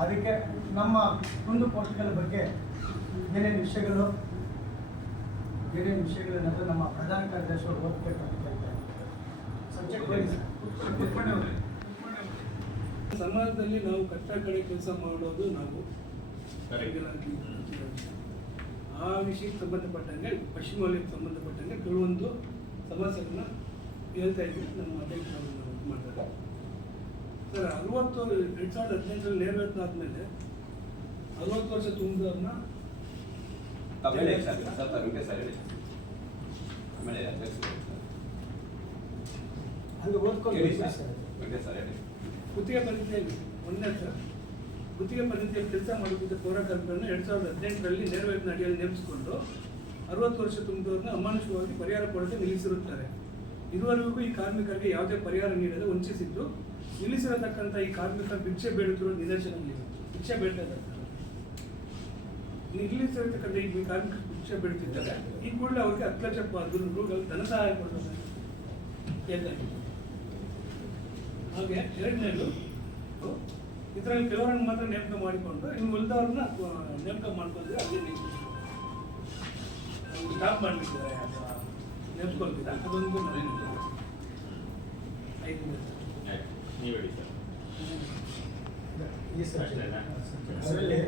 ಅದಕ್ಕೆ ನಮ್ಮ ಕುಂದು ಪೋಷಕರ ಬಗ್ಗೆ ಏನೇನು ವಿಷಯಗಳೇನಾದರೂ ನಮ್ಮ ಪ್ರಧಾನ ಕಾರ್ಯದರ್ಶಿಗಳು ಓದ್ಬೇಕಂತ ಹೇಳ್ತಾರೆ. ಸಬ್ಜೆಕ್ಟ್ ಸಮಾಜದಲ್ಲಿ ನಾವು ಕಟ್ಟ ಕಡೆ ಕೆಲಸ ಮಾಡೋದು ನಾವು ಆ ವಿಷಯಕ್ಕೆ ಸಂಬಂಧಪಟ್ಟಂಗೆ ಪಶ್ಚಿಮ ವಲಯಕ್ಕೆ ಸಂಬಂಧಪಟ್ಟಂಗೆ ಕೆಲವೊಂದು ಸಮಸ್ಯೆಗಳನ್ನ ಹೇಳ್ತಾ ಇದ್ದೀವಿ. ನಮ್ಮ ಅಧ್ಯಕ್ಷರು ಮಾಡ್ತಾರೆ ಸರ್. 2018 ನೆರವೇರಿಸಾದ್ಮೇಲೆ 60 ವರ್ಷ ತುಂಬಿದವ್ರನ್ನ ಗುತ್ತಿಗೆ ಪದ್ಧತಿಯಲ್ಲಿ ಗುತ್ತಿಗೆ ಪದ್ಧತಿಯಲ್ಲಿ ಕೆಲಸ ಮಾಡುತ್ತಿದ್ದ ಪೌರಕಾರ್ಮಿಕರನ್ನು 2018 ನೇರವೇತನ ಅಡಿಯಲ್ಲಿ ನೇಮಿಸಿಕೊಂಡು 60 ವರ್ಷ ತುಂಬಿದವ್ರನ್ನ ಅಮಾನುಷವಾಗಿ ಪರಿಹಾರ ಕೊಡದೆ ನಿಲ್ಲಿಸಿರುತ್ತಾರೆ. ಇದುವರೆಗೂ ಈ ಕಾರ್ಮಿಕರಿಗೆ ಯಾವುದೇ ಪರಿಹಾರ ನೀಡದೆ ವಂಚಿಸಿದ್ದು, ನಿಲ್ಲಿಸಿರತಕ್ಕಂಥ ಈ ಕಾರ್ಮಿಕರ ಭಿಕ್ಷೆ ಬೇಡುತ್ತಿರುವ ನಿದರ್ಶನಗಳಿವೆ. ಭಿಕ್ಷೆ ಬೇಡ್ತಾ ಇದ್ದಾರೆ. ನಿಲ್ಲಿಸಿರತಕ್ಕಂಥ ಈ ಕಾರ್ಮಿಕರು ಭಿಕ್ಷೆ ಬೇಡುತ್ತಿದ್ದಾರೆ. ಈ ಕೂಡಲೇ ಅವ್ರಿಗೆ 10 ಲಕ್ಷ ರೂಪಾಯಿ ಧನ ಸಹಾಯ ಕೊಡಬೇಕು ಕೇಳ್ತಾ ಇದ್ದೀವಿ. ಹಾಗೆ ಎರಡನೇದು, ಇದರಲ್ಲಿ ಕೆಲವರನ್ನು ಮಾತ್ರ ನೇಮಕ ಮಾಡಿಕೊಂಡು ಇನ್ನು ಉಳಿದವ್ರನ್ನ ನೇಮಕ ಮಾಡ್ಕೊಂಡ್ರೆ ಅಲ್ಲಿ ಸ್ಟಾಪ್ ಮಾಡಿಬಿಟ್ಟಿದ್ದಾರೆ. ನೇಮಿಸ್ಕೊಳ್ತಿದ್ದ ಅದೊಂದು ಅದರಲ್ಲಿ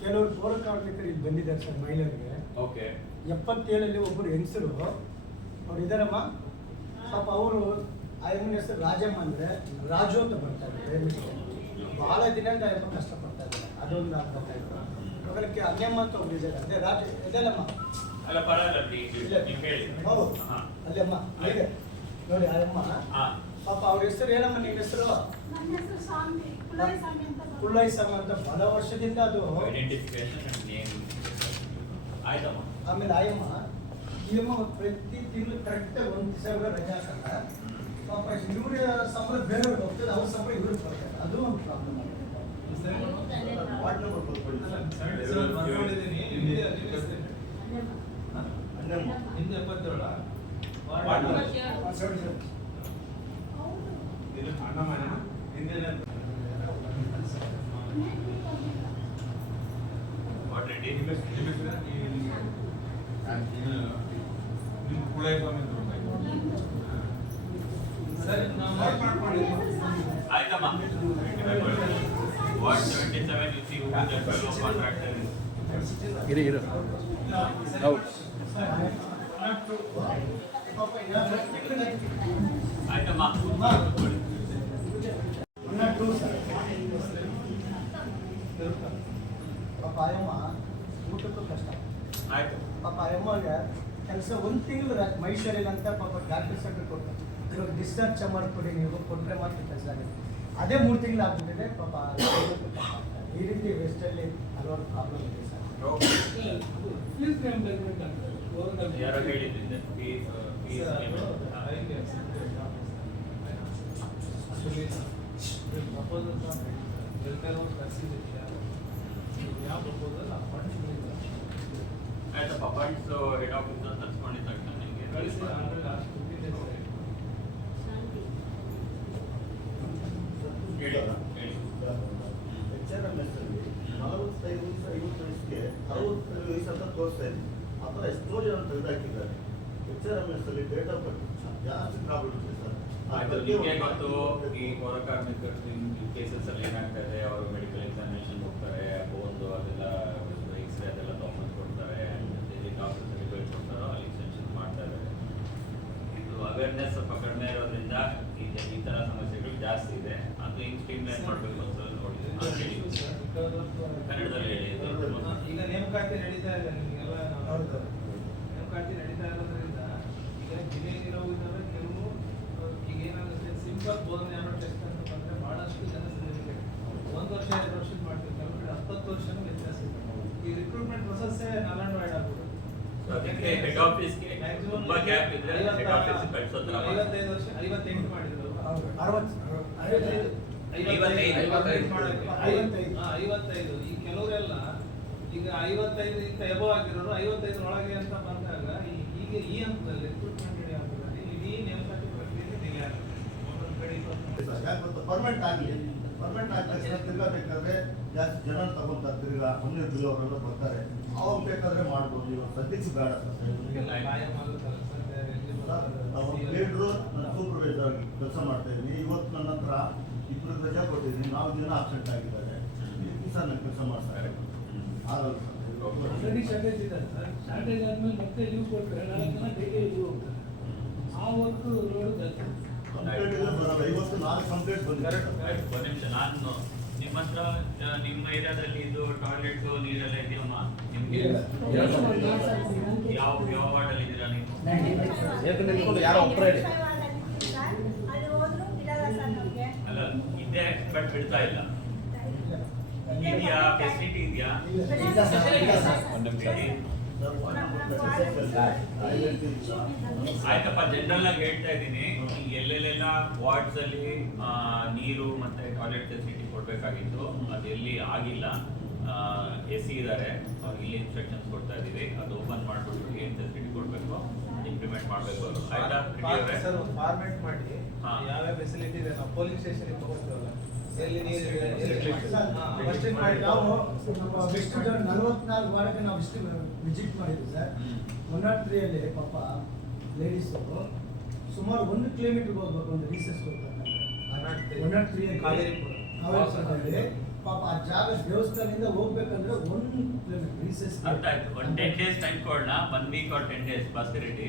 ಕೆಲವರು ಪೌರ ಕಾರ್ಮಿಕರು ಇಲ್ಲಿ ಬಂದಿದ್ದಾರೆ ಸರ್. ಮಹಿಳೆಯರಿಗೆ 77 ಒಬ್ಬರು ಹೆಂಗಸರು ಅವ್ರು ಇದಾರಮ್ಮ. ಪಾಪ ಅವರು ಆ ಎಮ್ಮನ ಹೆಸರು ರಾಜಮ್ಮ ಅಂದರೆ ರಾಜು ಅಂತ ಬರ್ತಾರೆ. ಭಾಳ ದಿನದಿಂದ ಅಮ್ಮ ಕಷ್ಟಪಡ್ತಾ ಇದ್ದಾರೆ. ಅದೊಂದು ಆಗ್ತಾ ಇದ್ರು. ಅದಕ್ಕೆ ಅನ್ಯಮ್ಮ ಅಂತ ಒಬ್ರು ಇದ್ದಾರೆ. ಅದೇ ರಾಜ ಇದೆಲ್ಲಮ್ಮ ಹೌದು ಅಲ್ಲಮ್ಮ ಹೇಗೆ ನೋಡಿ ಆ ಅಮ್ಮ ಪಾಪ ಅವ್ರ ಹೆಸರು ಏನಮ್ಮ? ನಿಮ್ಮ ಹೆಸರು ಕುಳ್ಳೈ ಸ್ವಾಮಿ ಅಂತ ಬಹಳ ವರ್ಷದಿಂದ ಅದು. ಆಮೇಲೆ ಆಯಮ್ಮ ಈ ಅಮ್ಮ ಪ್ರತಿ ತಿಂಗಳು ಕರೆಕ್ಟ್ 1,000 ರಜೆ ಹಾಕಲ್ಲ. ಪಾಪ ಇವ್ರ ಸಂಬಳ ಬೇರೆಯವ್ರಿಗೆ ಹೋಗ್ತದೆ, ಅವ್ರ ಸಂಬಳ ಇವ್ರಿಗೆ ಬರ್ತದೆ. ಅದು ಒಂದು ಪ್ರಾಬ್ಲಮ್ ಆಗಿದೆ. ಆಯ್ತಮ್ಮ. 177 you see who the fellow contractor is. ಇರು ಹೌದು ಆಯ್ತಮ್ಮ. ಪಾಪ ಅಯ್ಯಮ್ಮ ಊಟಕ್ಕೂ ಕಷ್ಟ. ಆಯ್ತು. ಪಾಪ ಅಯ್ಯಮ್ಮಗೆ ಕೆಲಸ 1 ತಿಂಗಳು ಮೈಸೂರಿಲ್ಲ ಅಂತ ಪಾಪ ಡಾಕ್ಟರ್ ಸೆಂಟರ್ ಕೊಡ್ತಾರೆ. ಇವಾಗ ಡಿಸ್ಚಾರ್ಜ್ ಮಾಡಿಕೊಡಿ, ನೀವು ಕೊಟ್ಟರೆ ಮಾತ್ರ ಕೆಲಸ ಆಗುತ್ತೆ. ಅದೇ 3 ತಿಂಗಳು ಆಗ್ಬಿಟ್ಟಿದೆ. ಪಾಪ ಈ ರೀತಿ ವೆಸ್ಟಲ್ಲಿ ಹಲವಾರು ಪ್ರಾಬ್ಲಮ್ ಇದೆ ಸರ್. ಯಾರೋ ಹೇಳಿದ್ರಿಂದ ಆಯ್ತಪ್ಪ. ಫಂಡ್ಸ್ ಹೆಡ್ ಆಫೀಸ್ ತರಿಸ್ಕೊಂಡಿದ ತಕ್ಷಣ ನಿಮಗೆ ವಯಸ್ಸಿಗೆ 60 ವಯಸ್ಸು ಅಂತ ತೋರಿಸ್ತಾ ಇದೆ. ಆ ಥರ ಎಷ್ಟೋ ಜನ ತೆಗೆದಾಕಿದ್ದಾರೆ. HRMS ಅಲ್ಲಿ ಡೇಟ್ ಆಫ್ ಬರ್ತ್ ಜಾಸ್ತಿ ಪ್ರಾಬ್ಲಮ್ ಇದೆ ಸರ್. ನಿಮಗೆ ಗೊತ್ತು ಈ ಪೌರ ಕಾರ್ಮಿಕರು ಕೇಸಸ್ ಅಲ್ಲಿ ಏನಾಗ್ತಾ ಇದೆ, ಅವರು ಮೆಡಿಕಲ್ ಎಕ್ಸಾಮಿನೇಷನ್ ಹೋಗ್ತಾರೆ, ಬೋನ್ದು ಅದೆಲ್ಲ ಎಕ್ಸ್ರೇ ಅದೆಲ್ಲ ತಗೊಂಡು ಕೊಡ್ತಾರೆ, ಡಾಕ್ಟರ್ ಸರ್ಟಿಫಿಕೇಟ್ ಕೊಡ್ತಾರೋ ಅಲ್ಲಿ ಎಕ್ಸ್ಟೆನ್ಷನ್ ಮಾಡ್ತಾ ಇದ್ದಾರೆ. ಇದು ಅವೇರ್ನೆಸ್ ಸ್ವಲ್ಪ ಕಡಿಮೆ ಇರೋದ್ರಿಂದ ಈ ಥರ ಸಮಸ್ಯೆಗಳು ಜಾಸ್ತಿ ಇದೆ. ಅದು ಹಿಂಗೆ ಸ್ಟ್ರೀಮ್ಲೈನ್ ಮಾಡಬೇಕು ಅಂತ ನೋಡಿ ಕನ್ನಡದಲ್ಲಿ ಹೇಳಿ. ಈಗ ನೇಮಕಾತಿ ನಡೀತಾ ಇದೆ, ನಿಮಗೆಲ್ಲ ನೇಮಕಾತಿ ನಡೀತಾ ಇರೋದ್ರಿಂದ ಈಗ ಜಿಲ್ಲೆಯಲ್ಲಿರೋ ಇದ್ದಾವೆ ಕೆಲವು. ಈಗ ಏನಾಗುತ್ತೆ, ಸಿಂಪಲ್ ಬೋಧನೆ ಅನ್ನೋ ಟೆಸ್ಟ್ ಅಂತ ಬಂದರೆ ಭಾಳಷ್ಟು ಜನ ಸಿಗಲಿಕ್ಕೆ 1 ವರ್ಷ 2 ವರ್ಷದ ಮಾಡ್ತೀವಿ. ಕೆಲವು ಕಡೆ 10 ವರ್ಷನೂ ವ್ಯತ್ಯಾಸ ಇದೆ. ಈ ರಿಕ್ರೂಟ್ಮೆಂಟ್ ಪ್ರೊಸೆಸ್ಸೇ ನಲ್ ಅಂಡ್ ವೈಡ್ ಆಗ್ಬೋದು. ಅದಕ್ಕೆ ಹೆಡ್ ಆಫೀಸ್ಗೆ ತುಂಬಾ ಗ್ಯಾಪ್ ಇದ್ರೆ ಹೆಡ್ ಆಫೀಸ್ ಕಳಿಸೋದ್ರ 55 ವರ್ಷ 58 ಮಾಡಿದ್ರು. 55 ಈ ಕೆಲವರೆಲ್ಲ ಈಗ 55 ಇಂತ ಎಬೋ ಆಗಿರೋರು 55 ಒಳಗೆ ಅಂತ ಬಂದಾಗ ಈಗ ಈ ಹಂತದಲ್ಲಿ ರಿಕ್ರೂಟ್ಮೆಂಟ್ ಹಂತದಲ್ಲಿ ಇಡೀ ನೇಮಕಾತಿ ಪ್ರಕ್ರಿಯೆ ಡಿಲೇ ಆಗುತ್ತೆ. ಒಂದೊಂದು ಕಡೆ ಪರ್ಮನೆಂಟ್ ಆಗಲಿ, ಪರ್ಮನೆಂಟ್ ಆಗಲಿ ತಿರ್ಗಬೇಕಾದ್ರೆ ಜಾಸ್ತಿ ಜನ ತಗೊಂತಾರೆ, ತಿರ್ಗಾ ಹನ್ನೆರಡು ಬಿಲ್ ಅವರೆಲ್ಲ ಬರ್ತಾರೆ, ಅವಾಗ ಬೇಕಾದ್ರೆ ಮಾಡ್ಬೋದು. ಇವಾಗ ಸದ್ಯಕ್ಕೆ ಬೇಡ ಸರ್. ಕಾಯಂ ಆಗುತ್ತಲ್ಲ ಸರ್, ಬೇರೆ ಎಲ್ಲಿ ನಾವು ಬರ್ತದೆ? ಲೀಡ್ರು ನಾನು ಸೂಪರ್ವೈಸರ್ ಆಗಿ ಕೆಲಸ ಮಾಡ್ತಾ ಇದ್ದೀನಿ. ಇವತ್ತು ನನ್ನ ಹತ್ರ 2 ರಜಾ ಕೊಟ್ಟಿದ್ದೀನಿ, 4 ದಿನ ಆಬ್ಸೆಂಟ್ ಆಗಿದ್ದಾರೆ. ಈ ದಿವಸ ನಾನು ಕೆಲಸ ಮಾಡ್ತಾರೆ ಆಗಲ್ಲ ಸರ್. ಆಲ್ರೆಡಿ ಶಾರ್ಟೇಜ್ ಇದೆ ಸರ್. ಶಾರ್ಟೇಜ್ ಆದ್ಮೇಲೆ ಮತ್ತೆ ಲೀವ್ ಕೊಡ್ತಾರೆ, 4 ಜನ ಡೈಲಿ ಲೀವ್ ಹೋಗ್ತಾರೆ. ಆ ವರ್ಕ್ ಲೋಡ್ ಜಾಸ್ತಿ. ಕಂಪ್ಲೇಂಟ್ ಇದೆ ಬರಲ್ಲ. ಇವತ್ತು 4 ಕಂಪ್ಲೇಂಟ್ ಬಂದಿದೆ. ಒಂದು ನಿಮಿಷ, ನಾನು ನಿಮ್ಮ ಹತ್ರ ನಿಮ್ಮ ಏರಿಯಾದಲ್ಲಿ ಇದು ಟಾಯ್ಲೆಟ್ ನೀರೆಲ್ಲ ಇದೆಯಮ್ಮ ನಿಮ್ಗೆ? ಯಾವ ಯಾವ ವಾರ್ಡಲ್ಲಿ ಇದ್ದೀರಾ ನೀವು? ಯಾರೋ ಒಬ್ಬರೇ ಅಲ್ಲ, ಇದೆ ಬಟ್ ಬಿಡ್ತಾ ಇಲ್ಲ. ಇದೆಯಾ ಫೆಸಿಲಿಟಿ ಇದೆಯಾ? ಒಂದು ನಿಮಿಷ. ಆಯ್ತಪ್ಪ, ಜನರಲ್ ಆಗಿ ಹೇಳ್ತಾ ಇದ್ದೀನಿ, ಎಲ್ಲೆಲ್ಲೆಲ್ಲ ವಾರ್ಡ್ಸ್ ಅಲ್ಲಿ ನೀರು ಮತ್ತೆ ಟಾಯ್ಲೆಟ್ ಫೆಸಿಲಿಟಿ ಕೊಡ್ಬೇಕಾಗಿತ್ತು, ಅದೆಲ್ಲಿ ಆಗಿಲ್ಲ. ಎಸ್ ಇದ್ದಾರೆ, ಇಲ್ಲಿ ಇನ್ಸ್ಟ್ರಕ್ಷನ್ಸ್ ಕೊಡ್ತಾ ಇದೀವಿ, ಅದು ಓಪನ್ ಮಾಡ್ಬಿಟ್ಟು ಏನ್ ಫೆಸಿಲಿಟಿ ಕೊಡ್ಬೇಕು ಇಂಪ್ಲಿಮೆಂಟ್ ಮಾಡ್ಬೇಕು. ಆಯ್ತಾ? ಸರ್ ಒಂದು ಫಾರ್ಮೆಟ್ ಮಾಡಿ ಹಾ. ಯಾವ್ಯಾವ ಫೆಸಿಲಿಟಿ ಇದೆ ನಾವು ಪೊಲೀಸ್ ಸ್ಟೇಷನ್ ತಗೋತೀವಲ್ಲ, ಎಲ್ಲಿ ನೀರಿದೆ ಎಲ್ಲಿ ಫಸ್ಟ್ ಮಾಡಿ ನಾವು ನಮ್ಮ ವೆಸ್ಟ್ 44 ವಾರಕ್ಕೆ ನಾವು ಇಷ್ಟು ವಿಸಿಟ್ ಮಾಡಿದ್ವಿ ಸರ್. 103 ಪಾಪ ಲೇಡೀಸು ಸುಮಾರು 1 ಕಿಲೋಮೀಟರ್ ಹೋಗ್ಬೇಕು, ಒಂದು ರೀಸೆಸ್ ಹೋಗ್ತಾರೆ 103 ಕಾವೇರಿಪುರದಲ್ಲಿ. ಪಾಪ ಆ ಜಾಗ ದೇವಸ್ಥಾನದಿಂದ ಹೋಗ್ಬೇಕಂದ್ರೆ 1 ಕಿಲೋಮೀಟರ್ ರೀಸೆಸ್. ಅರ್ಥ ಆಯ್ತು. 10 days ಟೈಮ್ ಕೊಡೋಣ, 1 week or 10 days ಫೆಸಿಲಿಟಿ.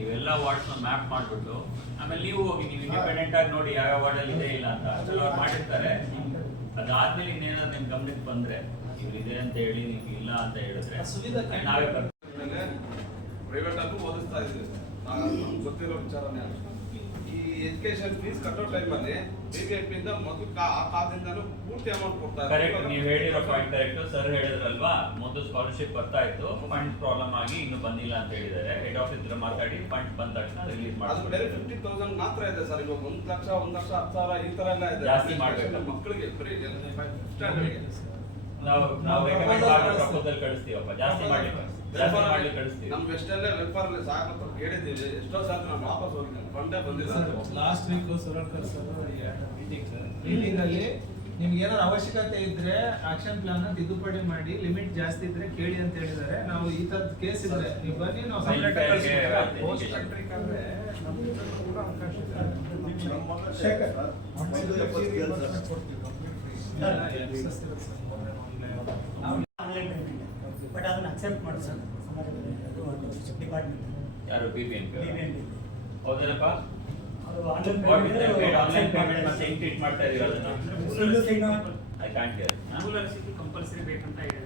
ಇವೆಲ್ಲ ವಾರ್ಡ್ಸ್ ಮ್ಯಾಪ್ ಮಾಡ್ಬಿಟ್ಟು ಆಮೇಲೆ ನೀವು ಹೋಗಿ ನೀವು ಇಂಡಿಪೆಂಡೆಂಟ್ ಆಗಿ ನೋಡಿ ಯಾವ ವಾರ್ಡ್ ಅಲ್ಲಿ ಇದೆ ಇಲ್ಲ ಅಂತ. ಅದ್ರಲ್ಲಿ ಅವ್ರು ಮಾಡಿರ್ತಾರೆ. ಅದಾದ್ಮೇಲೆ ಇನ್ನೇನಾದ್ರು ನಿಮ್ ಗಮನಕ್ಕೆ ಬಂದ್ರೆ ಇವ್ರು ಇದೆ ಅಂತ ಹೇಳಿ ನೀವು ಇಲ್ಲ ಅಂತ ಹೇಳಿದ್ರೆ ಸುವಿಧಾ ನಾವೇ ಪ್ರೈವೇಟ್ ಆಗೂ ಓದಿಸ್ತಾ ಇದ್ದೀವಿ. ನಮ್ಗೆ ಗೊತ್ತಿರೋ ವಿಚಾರನೇ ಅಲ್ಲ. ಈ ಎಜುಕೇಶನ್ ಫೀಸ್ ಕಟ್ಟೋ ಟೈಮಲ್ಲಿ ಬಿಬಿಎಂಪಿಯಿಂದ ಮೊದಲು ಆ ಖಾತೆಯಿಂದಲೂ ಪೂರ್ತಿ ಅಮೌಂಟ್ ಕೊಡ್ತಾ ಕರೆಕ್ಟ್, ನೀವು ಹೇಳಿರೋ ಪಾಯಿಂಟ್ ಕರೆಕ್ಟ್. ಸರ್ ಹೇಳಿದ್ರಲ್ವಾ, ಮೊದಲು ಸ್ಕಾಲರ್ಶಿಪ್ ಬರ್ತಾ ಇತ್ತು, ಫಂಡ್ ಪ್ರಾಬ್ಲಮ್ ಆಗಿ ಇನ್ನು ಬಂದಿಲ್ಲ ಅಂತ ಹೇಳಿದ್ದಾರೆ. ಹೆಡ್ ಆಫೀಸ್ ಹತ್ರ ಮಾತಾಡಿ ಫಂಡ್ ಬಂದ ತಕ್ಷಣ ರಿಲೀಸ್ ಅದು ಬೇರೆ ಮಾಡ್ತಾರೆ. 50,000 ಮಾತ್ರ ಇದೆ ಸರ್. ಇವಾಗ 1 ಲಕ್ಷ 10,000 ಈ ತರ ಎಲ್ಲ ಇದೆ. ಜಾಸ್ತಿ ಮಾಡ್ಬೇಕು. ಮಕ್ಕಳಿಗೆ ಬರೀ ಸ್ಟ್ಯಾಂಡರ್ಡ್ಗೆ ನಾವು ರೆಕಮೆಂಡ್ ಮಾಡೋ ಪ್ರಪೋಸಲ್ ಕಳಿಸ್ತೀವಪ್ಪ, ಜಾಸ್ತಿ ಮಾಡಿ ಕಳಿಸ್ತೀವಿ. ನಮ್ಗೆ ಎಷ್ಟೆಲ್ಲ ರೆಫರ್ ಸಾಕು ಕೇಳಿದ್ದೀವಿ. ಎಷ್ಟೋ ಸಾಕು ನಾವು ವಾಪಸ್ ಹೋಗಿದ್ದೀವಿ, ಫಂಡೇ ಬಂದಿಲ್ಲ. Last week Suralkar sir meeting sir, meeting ಅಲ್ಲಿ ನಿಮ್ಗೆ ಏನಾದ್ರು ಅವಶ್ಯಕತೆ ಇದ್ರೆ ಆಕ್ಷನ್ ಪ್ಲಾನ್ ತಿದ್ದುಪಡಿ ಮಾಡಿ, ಲಿಮಿಟ್ ಜಾಸ್ತಿ ಇದ್ರೆ ಕೇಳಿ ಅಂತ ಹೇಳಿದ್ದಾರೆ. ನಾವು ಈ ತರದ ಕೇಸ್ ಇದ್ರೆ ನೀವು ಬನ್ನಿ, ನಾವು ಸಪರೇಟ್ ಆಗಿ ಪೋಸ್ಟ್ ಸೆಂಟ್ರಿಕ್ ಆದ್ರೆ ನಮ್ಗೆ ಕೂಡ ಅವಕಾಶ ಇದೆ. ಶೇಖರ್ ಬಟ್ ಅದನ್ನ ಅಕ್ಸೆಪ್ಟ್ ಮಾಡಿ ಸರ್. ಡಿಪಾರ್ಟ್ಮೆಂಟ್ ಯಾರು ಬಿಬಿಎಂಪಿ BBMP. ಹೌದೇನಪ್ಪ? ಆನ್ಲೈನ್ ಪೇಮೆಂಟ್ ಮತ್ತೆ ಹೆಂಗ್ ಟ್ರೀಟ್ ಮಾಡ್ತಾ ಇದೀರ ಅದನ್ನ? I can't here. ಕಂಪಲ್ಸರಿ ಬೇಕಂತ ಇದೆ.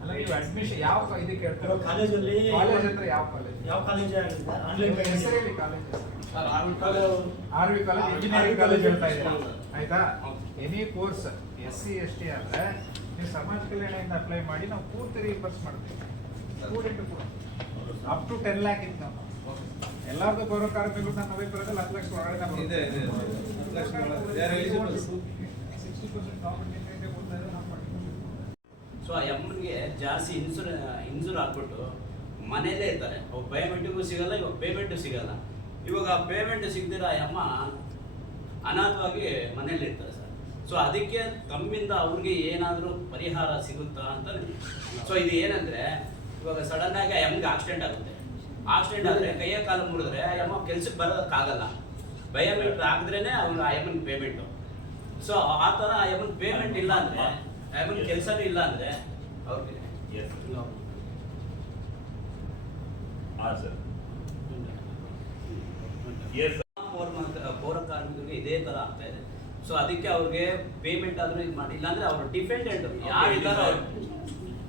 ಅಲ್ಲ, ನೀವು ಅಡ್ಮಿಷನ್ ಯಾವ ಇದಕ್ಕೆ ಹೇಳ್ತಾರೆ? ಕಾಲೇಜಲ್ಲಿ ಕಾಲೇಜ್ ಹತ್ರ ಯಾವ ಕಾಲೇಜ್? ಯಾವ ಕಾಲೇಜ್ ಆಗಿದೆ ಆನ್ಲೈನ್ ಹೆಸರಲ್ಲಿ college sir, RV college engineering college ಹೇಳ್ತಾ ಇದ್ದೀರಾ, ಆಯ್ತಾ? ಎನಿ ಕೋರ್ಸ್ SC ST ಆದ್ರೆ ನೀವು ಸಮಾಜ ಕಲ್ಯಾಣದಿಂದ ಅಪ್ಲೈ ಮಾಡಿ ನಾವು ಪೂರ್ತಿ ರೀಇಂಬರ್ಸ್ ಮಾಡ್ತೀವಿ. ಸ್ಟೂಡೆಂಟ್ ಕೂಡ ಅಪ್ ಟು 10 lakh ಇತ್ತು ನಾವು. ಎಲ್ಲಾರ್ದು ಪೌರ ಕಾರ್ಮಿಕರು ನನ್ನ ಅಭಿಪ್ರಾಯದಲ್ಲಿ 10 ಲಕ್ಷ ಒಳಗಡೆ ನಾವು ಇದೆ 10 lakh they are eligible. 60% government ಇಂದ ಕೊಡ್ತಾ ಇದ್ದಾರೆ, ನಾವು ಮಾಡ್ತೀವಿ. ಸೊ ಆ ಎಮ್ಮನಿಗೆ ಜಾಸ್ತಿ ಇನ್ಸೂರ್ ಹಾಕ್ಬಿಟ್ಟು ಮನೆಯಲ್ಲೇ ಇರ್ತಾರೆ. ಅವ್ರು ಪೇಮೆಂಟಿಗೂ ಸಿಗಲ್ಲ, ಇವಾಗ ಪೇಮೆಂಟು ಸಿಗಲ್ಲ. ಇವಾಗ ಪೇಮೆಂಟ್ ಸಿಗದಿರ ಆ ಅಮ್ಮ ಅನಾಥವಾಗಿ ಮನೆಯಲ್ಲಿ ಇರ್ತಾರೆ ಸರ್. ಸೊ ಅದಕ್ಕೆ ತಮ್ಮಿಂದ ಅವ್ರಿಗೆ ಏನಾದರೂ ಪರಿಹಾರ ಸಿಗುತ್ತಾ ಅಂತ. ಸೊ ಇದು ಏನಂದರೆ, ಇವಾಗ ಸಡನ್ ಆಗಿ ಆ ಎಮ್ಗೆ ಆಕ್ಸಿಡೆಂಟ್ ಆಗುತ್ತೆ. ಆಕ್ಸಿಡೆಂಟ್ ಆದರೆ ಕೈಯ ಕಾಲು ಮುರಿದ್ರೆ ಆ ಅಮ್ಮ ಕೆಲ್ಸಕ್ಕೆ ಬರೋದಕ್ಕಾಗಲ್ಲ. ಬಯೋಮೆಟ್ರಿಕ್ ಹಾಕಿದ್ರೇ ಅವ್ರು ಆ ಎಮ್ಮನ ಪೇಮೆಂಟು. ಸೊ ಆ ಥರ ಆ ಎಮ್ಮನ ಪೇಮೆಂಟ್ ಇಲ್ಲ ಅಂದರೆ, ಆ ಎಮ್ಮನ ಕೆಲಸನೂ ಇಲ್ಲ ಅಂದರೆ ಅವ್ರಿಗೆ ಎಸ್ ಹಾಂ ಸರ್, ಎಸ್ ಪೌರ ಕಾರ್ಮಿಕರಿಗೆ ಇದೇ ತರ ಆಗ್ತಾ ಇದೆ. ಸೊ ಅದಕ್ಕೆ ಅವ್ರಿಗೆ ಪೇಮೆಂಟ್ ಆದ್ರೂ ಇದು ಮಾಡಿ, ಇಲ್ಲಾಂದ್ರೆ ಅವ್ರು ಡಿಪೆಂಡೆಂಟ್ ಯಾರಿದ್ದಾರೋ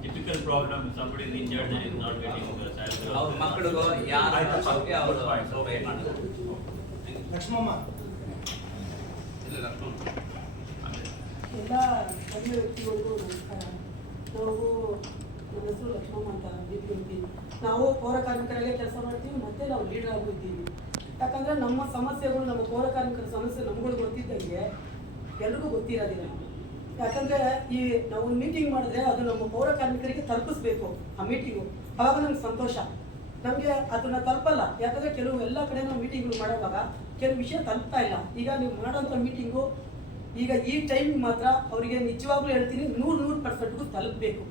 typical problem, somebody is injured and is not getting the salary. ಅವ್ರ ಮಕ್ಕಳಿಗೋ ಯಾರು ಅವ್ರಿಗೆ ಅವರು ಪೇ ಮಾಡೋದು. ಲಕ್ಷ್ಮಮ್ಮ ಇಲ್ಲ ಲಕ್ಷ್ಮಣ. ಎಲ್ಲ ಕಡಿಮೆ ವ್ಯಕ್ತಿಗಳಿಗೂ ನಮಸ್ಕಾರ. ನಾವು ನನ್ನ ಹೆಸರು ಲಕ್ಷ್ಮಮ್ಮ ಅಂತ ಬಿಬಿಎಂಪಿ. ನಾವು ಪೌರ ಕಾರ್ಮಿಕರಾಗೆ ಕೆಲಸ ಮಾಡ್ತೀವಿ, ಮತ್ತೆ ನಾವು ಲೀಡರ್ ಆಗಿದ್ದೀವಿ. ಯಾಕಂದರೆ ನಮ್ಮ ಸಮಸ್ಯೆಗಳು, ನಮ್ಮ ಪೌರ ಕಾರ್ಮಿಕರ ಸಮಸ್ಯೆ ನಮ್ಗಳು ಗೊತ್ತಿದ್ದಂಗೆ ಎಲ್ರಿಗೂ ಗೊತ್ತಿರೋದಿಲ್ಲ. ಯಾಕಂದರೆ ಈ ನಾವು ಒಂದು ಮೀಟಿಂಗ್ ಮಾಡಿದ್ರೆ ಅದು ನಮ್ಮ ಪೌರ ಕಾರ್ಮಿಕರಿಗೆ ತಲುಪಿಸ್ಬೇಕು ಆ ಮೀಟಿಂಗು. ಆವಾಗ ನಮ್ಗೆ ಸಂತೋಷ. ನಮಗೆ ಅದನ್ನು ತಲುಪಲ್ಲ, ಯಾಕಂದರೆ ಕೆಲವು ಎಲ್ಲ ಕಡೆ ನಾವು ಮೀಟಿಂಗ್ಗಳು ಮಾಡೋವಾಗ ಕೆಲವು ವಿಷಯ ತಲುಪ್ತಾ ಇಲ್ಲ. ಈಗ ನೀವು ಮಾಡೋಂಥ ಮೀಟಿಂಗು ಈಗ ಈ ಟೈಮ್ ಮಾತ್ರ ಅವರಿಗೆ ನಿಜವಾಗ್ಲೂ ಹೇಳ್ತೀನಿ 100% ತಲುಪಬೇಕು.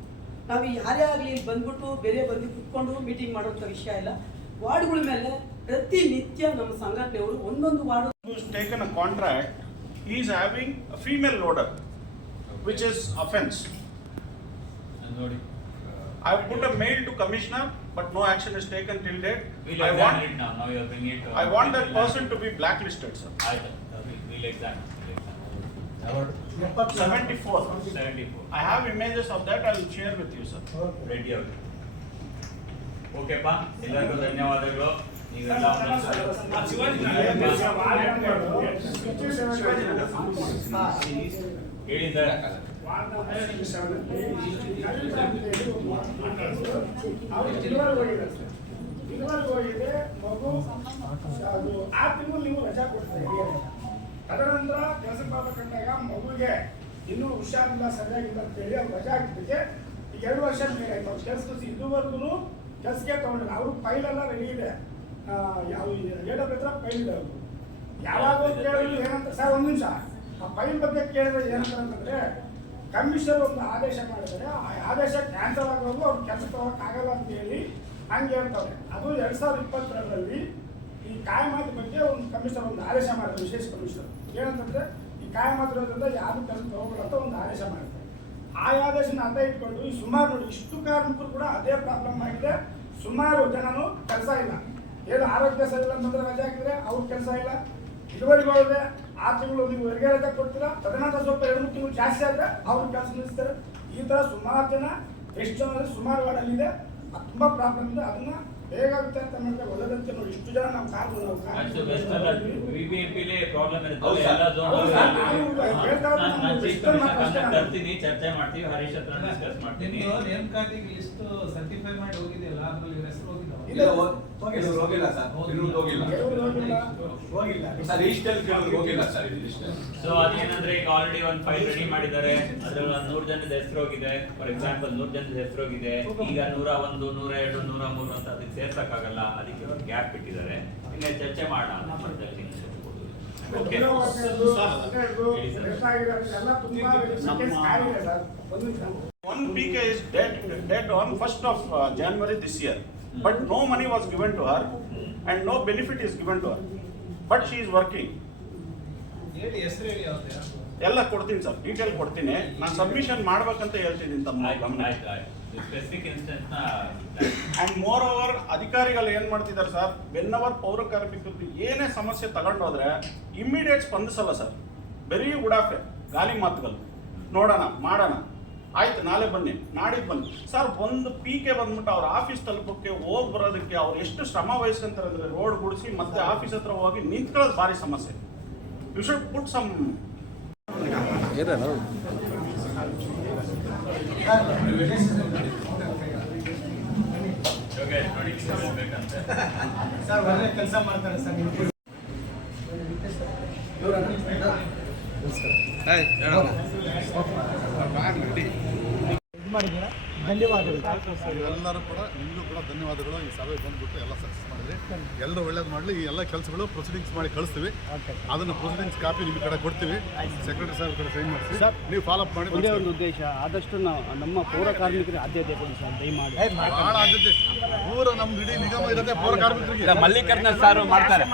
ನಾವು ಯಾರೇ ಆಗಲಿ ಬಂದ್ಬಿಟ್ಟು ಬೇರೆ ಬಂದು ಕುತ್ಕೊಂಡು ಮೀಟಿಂಗ್ ಮಾಡೋಂಥ ವಿಷಯ ಇಲ್ಲ. ವಾರ್ಡ್ಗಳ ಮೇಲೆ ಪ್ರತಿನಿತ್ಯ ನಮ್ಮ ಸಂಘಟನೆಯವರು ಒಂದೊಂದು ward who's taken a contract, he is having a female loader, which is offence. ನೋಡಿ, I have put a mail to commissioner, but no action is taken till date. we'll I examine want, it now. Now you are bringing it to. I want that person to be blacklisted, sir. ಆಯ್ತು, we'll examine. 74. 74. I have images of that. I will share with you, sir. Reddy ಅವರು. ಓಕೆಪ್ಪ, ಎಲ್ಲರಿಗೂ ಧನ್ಯವಾದಗಳು. ನೀವೆಲ್ಲ ಹೇಳಿ sir. ಇದುವರೆಗೂ ಹೋಗಿದೆ ಮಗು ಅದು 6 ತಿಂಗಳು ನೀವು ರಜಾ ಕೊಡ್ತೀರಿ. ತದನಂತರ ಕೆಲಸಕ್ಕೆ ಬರ್ಬೇಕಂದಾಗ ಮಗುಗೆ ಇನ್ನೂ ಹುಷಾರಿಲ್ಲ, ಸರಿಯಾಗಿಲ್ಲ ಅಂತೇಳಿ ಅವ್ರು ರಜಾ ಹಾಕಿದ್ದಕ್ಕೆ ಈಗ 2 ವರ್ಷ ಮೇಲೆ ಆಯ್ತು. ಅವ್ರು ಕೆಲಸ ಇದುವರೆಗೂ ಕೆಲಸಕ್ಕೆ ತಗೊಂಡಿಲ್ಲ. ಅವ್ರ ಫೈಲೆಲ್ಲ ರೆಡಿ ಇದೆ. ಯಾವ ಏಡಬ್ಲ್ಯೂ ಹತ್ರ ಫೈಲ್ ಇದೆ. ಅವರು ಯಾವಾಗ ಕೇಳಿದ್ರು ಏನಂತ ಸರ್, ಒಂದು ನಿಮಿಷ, ಆ ಫೈಲ್ ಬಗ್ಗೆ ಕೇಳಿದ್ರೆ ಏನಂತಂದ್ರೆ ಕಮಿಷನರ್ ಒಂದು ಆದೇಶ ಮಾಡಿದರೆ ಆ ಆದೇಶ ಕ್ಯಾನ್ಸಲ್ ಆಗೋದು ಅವ್ರು ಕೆಲಸಕ್ಕೆ ಹೋಗೋಕ್ಕಾಗಲ್ಲ ಅಂತ ಹೇಳಿ ಹಂಗೆ ಹೇಳ್ತಾರೆ. ಅದು 2022ರಲ್ಲಿ ಈ ಕಾಯಮಾತಿ ಬಗ್ಗೆ ಒಂದು ಕಮಿಷನರ್ ಒಂದು ಆದೇಶ ಮಾಡಿದ್ರು, ವಿಶೇಷ ಕಮಿಷನರ್. ಏನಂತಂದ್ರೆ ಈ ಕಾಯಮಾತಿ ಇರೋದ್ರಿಂದ ಯಾರು ಕೆಲಸಕ್ಕೆ ಹೋಗಲ್ಲ ಅಂತ ಒಂದು ಆದೇಶ ಮಾಡಿದ್ದಾರೆ. ಆ ಆದೇಶನ ಅಡ್ಡ ಇಟ್ಕೊಂಡು ಈ ಸುಮಾರು ನೋಡಿ ಇಷ್ಟು ಕಾರ್ಮಿಕರು ಕೂಡ ಅದೇ ಪ್ರಾಬ್ಲಮ್ ಆಗಿದೆ. ಸುಮಾರು ಜನನು ಕೆಲಸ ಇಲ್ಲ. ಏನು ಆರೋಗ್ಯ ಸರಿ ಇಲ್ಲ ಅಂತಂದ್ರೆ ರಜೆ ಹಾಕಿದ್ರೆ ಅವ್ರ ಕೆಲಸ ಇಲ್ಲ. ಇದುವರೆಗೂ ಹೋದ್ರೆ 6 ತಿಂಗಳು ನೀವು ಹೊರಗೆ ರಜೆ ಕೊಡ್ತೀರಾ, ತದನಂತರ ಸ್ವಲ್ಪ 2-3 ತಿಂಗಳು ಜಾಸ್ತಿ ಆದರೆ ಅವ್ರ ಕೆಲಸ ನಿಲ್ಲಿಸ್ತಾರೆ. ಈ ಥರ ಸುಮಾರು ಜನ, ಎಷ್ಟು ಜನ ಸುಮಾರು ವಾರ್ಡಲ್ಲಿದೆ, ತುಂಬ ಪ್ರಾಬ್ಲಮ್ ಇದೆ. ಅದನ್ನ ಬೇಗ ವಿಚಾರ ಮಾಡಿದ್ರೆ ಒಳ್ಳೆದಂತೆ ನೋಡಿ. ಇಷ್ಟು ಜನ ನಾವು ಕಾದು ತರ್ತೀನಿ, ಚರ್ಚೆ ಮಾಡ್ತೀವಿ. ಹರೀಶ್ ಹತ್ರ ಡಿಸ್ಕಸ್ ಮಾಡ್ತೀನಿ. ನೇಮಕಾತಿಗೆ ಲಿಸ್ಟ್ ಸರ್ಟಿಫೈ ಮಾಡಿ ಹೋಗಿದೆಯಲ್ಲ, ಅದ್ರಲ್ಲಿ ಹೆಸರು ಹೋಗಿಲ್ಲ ಸೊ ಅದೇನಂದ್ರೆ ಈಗ ಆಲ್ರೆಡಿ ಒಂದು ಫೈಲ್ ರೆಡಿ ಮಾಡಿದ್ದಾರೆ. ಅದ್ರಲ್ಲಿ 100 ಜನದ ಹೆಸರು ಹೋಗಿದೆ. ಫಾರ್ ಎಕ್ಸಾಂಪಲ್ 100 ಜನದ ಹೆಸರು ಹೋಗಿದೆ. ಈಗ 101, 102, 103 ಅಂತ ಅದಕ್ಕೆ ಸೇರ್ಸಕ್ಕಾಗಲ್ಲ. ಅದಕ್ಕೆ ಒಂದು ಗ್ಯಾಪ್ ಬಿಟ್ಟಿದ್ದಾರೆ. ಇನ್ನೇ ಚರ್ಚೆ ಮಾಡೋಣ. One PK is dead on 1st of January this year, but no money was given to her and no benefit is given to her, but she is working. ಹೇಳಿ ಹೆಸರು ಹೇಳಿ ಯಾವ್ದು ಎಲ್ಲ ಕೊಡ್ತೀನಿ ಸರ್, ಡೀಟೇಲ್ ಕೊಡ್ತೀನಿ. ನಾನು ಸಬ್ಮಿಷನ್ ಮಾಡ್ಬೇಕಂತ ಹೇಳ್ತೀನಿ ತಮ್ಮ ಗಮನ. ಸ್ಪೆಸಿಫಿಕ್ ಇನ್ಸ್ಟೆನ್ಸ್ ನ ಅಂಡ್ ಮೋರ್ ಓವರ್ ಅಧಿಕಾರಿಗಳು ಏನ್ ಮಾಡ್ತಿದ್ದಾರೆ ಸರ್, ವೆನ್ಎವರ್ ಪೌರ ಕಾರ್ಮಿಕರು ಏನೇ ಸಮಸ್ಯೆ ತಗೊಂಡೋದ್ರೆ ಇಮ್ಮಿಡಿಯೇಟ್ ಸ್ಪಂದಿಸಲ್ಲ ಸರ್. ಬರೀ ಉಡಾಫೆ, ಗಾಲಿ ಮಾತುಗಳು. ನೋಡೋಣ, ಮಾಡೋಣ, ಆಯ್ತು ನಾಳೆ ಬನ್ನಿ, ನಾಡಿದ್ದು ಬನ್ನಿ ಸರ್. ಒಂದು PK ಬಂದ್ಬಿಟ್ಟು ಅವ್ರ ಆಫೀಸ್ ತಲುಪಕ್ಕೆ ಹೋಗಿ ಬರೋದಕ್ಕೆ ಅವ್ರು ಎಷ್ಟು ಶ್ರಮ ವಹಿಸ್ಕೊಂತಾರೆ ಅಂದ್ರೆ, ರೋಡ್ ಗುಡಿಸಿ ಮತ್ತೆ ಆಫೀಸ್ ಹತ್ರ ಹೋಗಿ ನಿಂತ್ಕೊಳ್ಳೋದು ಭಾರಿ ಸಮಸ್ಯೆ. You should put some sir ಒಳ್ಳೆ ಕೆಲಸ ಮಾಡ್ತಾರೆ ಸರ್. ಇದು ಮಾಡಿದ್ದೀರಾ, ಧನ್ಯವಾದಗಳು. ಎಲ್ಲರೂ ಕೂಡ ನಿಮಗೂ ಕೂಡ ಧನ್ಯವಾದಗಳು. ಈ ಸಭೆಗೆ ಬಂದ್ಬಿಟ್ಟು ಎಲ್ಲ ಸಕ್ಸಸ್ ಮಾಡಿದ್ರಿ. ಎಲ್ಲರೂ ಒಳ್ಳೇದು ಮಾಡಲಿ. ಈ ಎಲ್ಲ ಕೆಲಸಗಳು ಪ್ರೊಸೀಡಿಂಗ್ಸ್ ಮಾಡಿ ಕಳಿಸ್ತೀವಿ. ಅದನ್ನು ಪ್ರೊಸೀಡಿಂಗ್ಸ್ ಕಾಪಿ ನಿಮ್ಮ ಕಡೆ ಕೊಡ್ತೀವಿ. ಸೆಕ್ರೆಟರಿ ಸಾಹೇಬ್ ಕಡೆ ಸೈನ್ ಮಾಡಿಸಿ ನೀವು ಫಾಲೋ ಅಪ್ ಮಾಡಿ. ಒಂದೇ ಒಂದು ಉದ್ದೇಶ, ಆದಷ್ಟು ನಮ್ಮ ಪೌರ ಕಾರ್ಮಿಕರಿಗೆ ಆದ್ಯತೆ ಕೊಡಿ ಸರ್, ದಯಮಾಡಿ. ಭಾಳ ಆದ್ಯತೆ. ಪೂರ ನಮ್ಮ ಇಡೀ ನಿಗಮ ಇರುತ್ತೆ ಪೌರ ಕಾರ್ಮಿಕರಿಗೆ. ಮಲ್ಲಿಕಾರ್ಜುನ ಸಾರು ಮಾಡ್ತಾರೆ.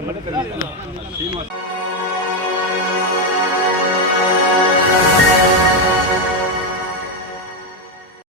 ಅಗತ್ಯಕ್ಕಿಂತ ಶ್ರೀನಿವಾಸ